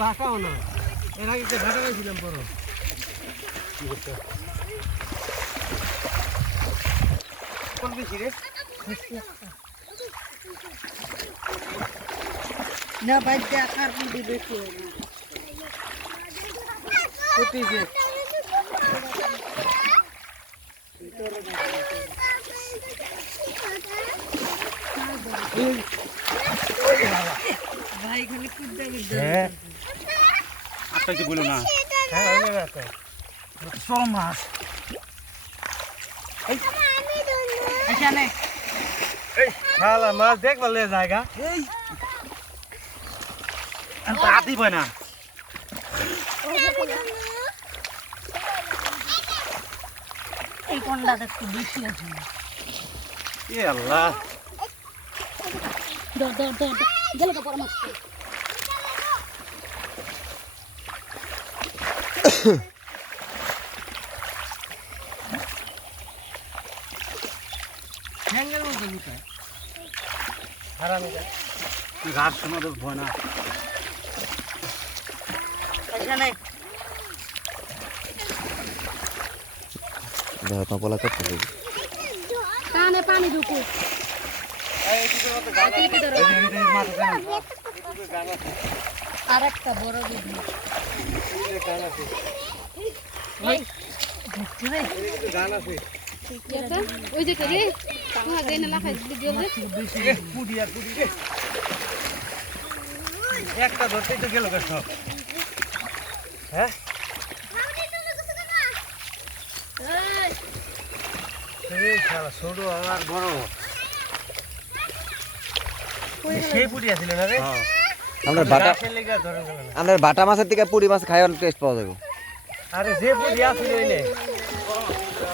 বাঁকাও না এর আগে তো ঘাটা গেছিলাম পর কোন বেশি রে না বাচ্চা আকার কিন্তু বেশি হয় না ভাই খালি কুদ্দা কুদ্দা হ্যাঁ। কি বলো না। হ্যাঁ তো। সব মাছ এখানে। এই শালা মাছ দেখবার লে জায়গা। এই। হাতই পায় না। এই কোনটাতে একটু বেশি আছে? এ আল্লাহ। দর দর দর গেলে তো পরামর্শ। হ্যাঙ্গের মতো লুকায় হারামি যা ঘাস শোনা তো ভয় না এখানে দেখো করতে হবে কানে পানি ঢুকু আর একটা বড় দিদি ঢুকছে রে গান আছে ওই যে করে তোমার দেনে লাফাই দিতে পুডি আর পুডি একটা ধরতেই তো গেল সব হ্যাঁ? ছোট আর বড়। সেই পুডি আছিল না রে? আমরা বাটা আমরা বাটা মাছের থেকে পুরি মাছ খাই অনেক টেস্ট পাওয়া যাবে আরে যে পুডি আছিল এনে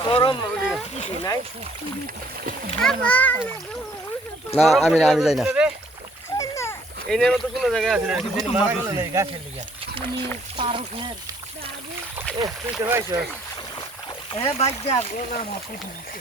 গরম নাই না। আমি না আমি যাই না। এনের মতো কোনো জায়গায় আছে না কিন্তু মারা গেল না এই গাছের লেগে। তুমি পারো ফের ও তুই তো পাইছিস এ বাচ্চা গোলা মাপে ঢুকছে।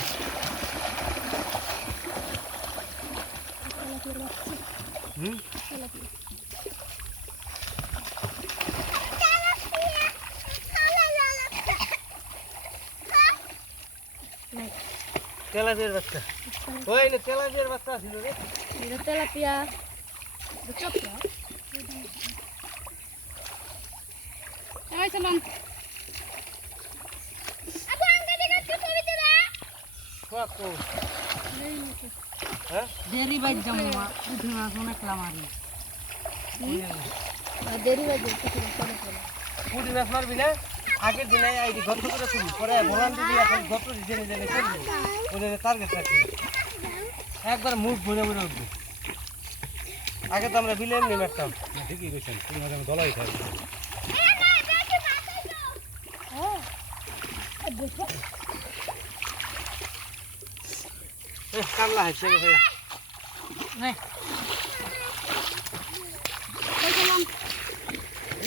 হুম? তেলাপিয়ার বাচ্চা। ওই না তেলাপিয়ার বাচ্চা ছিল রে। এটা তেলাপিয়া। এই হ্যাঁ দেরি বাচ্চা মামা উঠে মাছ অনেক লামারি দেরি হয়ে পরে পুটি মাছ মারবি না? আগের দিনে আইডি গত করে তুলি পরে ভোলান দিবি এখন গত জেনে জেনে করবি ওদের টার্গেট থাকবে একবার মুখ ভরে ভরে উঠবে। আগে তো আমরা বিলে এমনি মারতাম। ঠিকই কইছেন তুমি দলাই খাই। এ কামলা হাসছে রে ভাইয়া নে।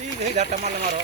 এই এই ঘাটটা মারলে মারো।